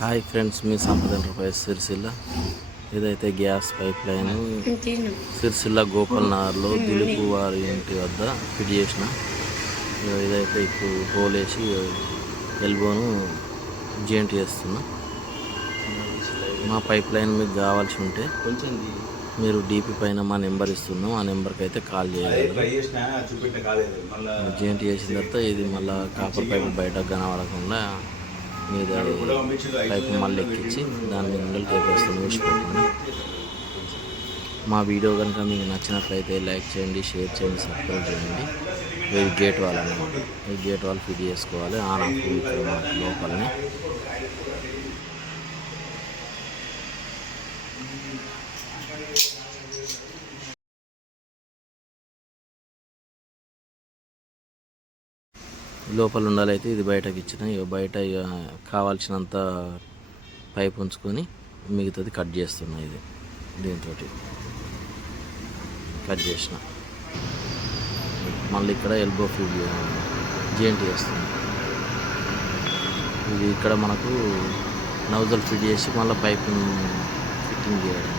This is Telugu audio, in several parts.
హాయ్ ఫ్రెండ్స్ మీ సంపద ఎంటర్ప్రైజ్ సిరిసిల్ల. ఇదైతే gas pipeline Sircilla Gopal నగర్లో దిలీపు వారి ఇంటి వద్ద ఫిట్ చేసిన. ఇదైతే ఇప్పుడు హోల్ వేసి ఎల్బోను జాయింట్ చేస్తున్నా. మా పైప్ లైన్ మీకు కావాల్సి ఉంటే కొంచెం మీరు డీపీ పైన మా నెంబర్ ఇస్తున్నాం. ఆ నెంబర్కి అయితే కాల్ చేయాలి జాయింట్ చేసిన తర్వాత ఇది మళ్ళీ కాపర్ పైప్ బయటకు కనబడకుండా మీద పైప్ మళ్ళీ ఎక్కించి దాని మీద ఉండలు టేపేస్తాను ఊసిపోతుంది మా వీడియో కనుక మీకు నచ్చినట్లయితే లైక్ చేయండి షేర్ చేయండి సబ్స్క్రైబ్ చేయండి. ఇది గేట్ వాల్ అన్నమాట ఈ గేట్ వాల్ ఫిట్ చేసుకోవాలి. ఆన్ ఆఫ్ ఇక్కడ మనకి లోపలనే. లోపల ఉండాలైతే ఇది బయటకు ఇచ్చిన. ఇక బయట ఇక కావాల్సినంత పైప్ ఉంచుకొని మిగతాది కట్ చేస్తున్నా ఇది దీంతో కట్ చేసిన. మళ్ళీ ఇక్కడ ఎల్బో ఫీడ్ జేంట్ చేస్తుంది ఇది ఇక్కడ మనకు నౌజల్ ఫిట్ చేసి మళ్ళీ పైప్ ఫిట్టింగ్ చేయడం.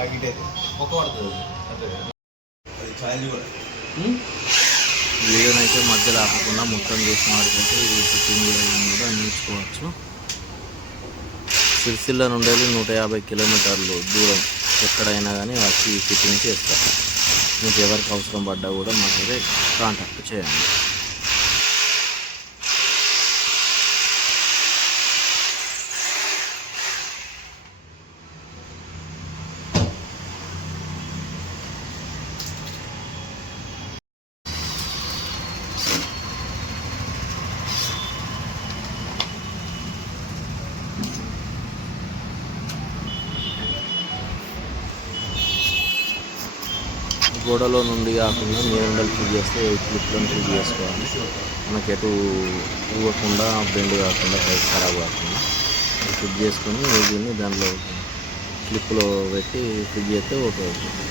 ఆగిటేది ఒక్క పడుతుంది అది ఛాలెంజ్ కూడా. వీడియోనైతే మధ్యలో ఆపకుండా మొత్తం చేసిన వాడికైతే ఇది ఫిట్టింగ్ చేయడం కూడా నేర్చుకోవచ్చు. సిరిసిల్ల నుండి నూట యాభై కిలోమీటర్లు దూరం ఎక్కడైనా కానీ వచ్చి ఈ ఫిట్టింగ్ చేస్తారు మీకు ఎవరికి అవసరం పడ్డా కూడా మాకైతే కాంటాక్ట్ చేయండి. గోడలో నుండి కాకుండా నీరండలు ఫిట్ చేస్తే ఎయిట్ క్లిప్లను చేసుకోవాలి. మనకి ఎటు ఊగకుండా బెండ్ కాకుండా పైకి ఖరాబ్ కాకుండా ఫిట్ చేసుకొని దీన్ని దాంట్లో క్లిప్లో పెట్టి ఫిట్ చేస్తే ఓకే అవుతుంది.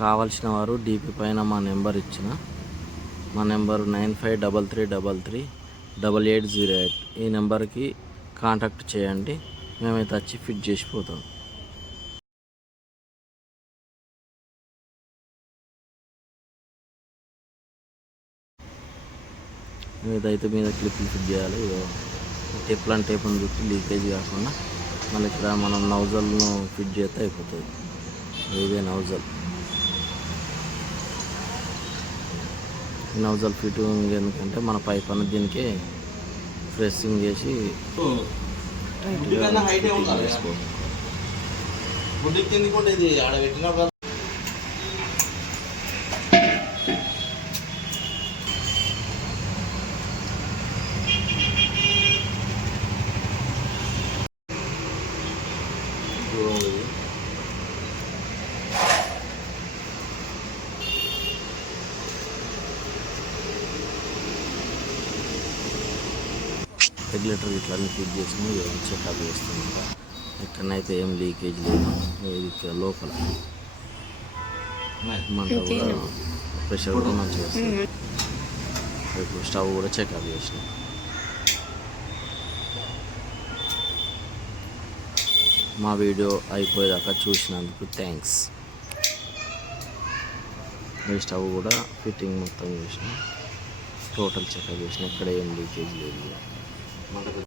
కావాల్సిన వారు డీపీ పైన మా నెంబర్ ఇచ్చిన మా number nine five double three double three double eight zero eight. ఈ నెంబర్కి కాంటాక్ట్ చేయండి. మేమైతే వచ్చి ఫిట్ చేసిపోతాం. ఇదైతే మీద క్లిప్లు ఫిట్ చేయాలి. టేప్ లాంటి టేప్ అని చుట్టి లీకేజ్ కాకుండా మళ్ళీ ఇక్కడ మనం నౌజల్ను ఫిట్ చేస్తే అయిపోతుంది. ఇదే నౌజల్. నౌజల్ ఫిట్టింగ్ ఎందుకంటే మన పైప్ అన్నది దీనికి ప్రెస్సింగ్ చేసి. చేసుకోవాలి రెగ్యులేటర్ ఇట్లా అన్ని ఫిట్ చేసి చెకప్ చేస్తుంది ఎక్కడనైతే ఏం లీకేజ్ లేదు ఇది ఇక్కడ లోపల. మంట కూడా ప్రెషర్ కూడా మంచిగా వస్తుంది. ఇప్పుడు స్టవ్ కూడా చెకప్ చేసినాం. మా వీడియో అయిపోయేదాకా చూసినందుకు థ్యాంక్స్ ఈ స్టవ్ కూడా ఫిట్టింగ్ మొత్తం చేసిన. టోటల్ చెకప్ చేసిన. ఎక్కడ ఏం లీకేజ్ లేదు. మంట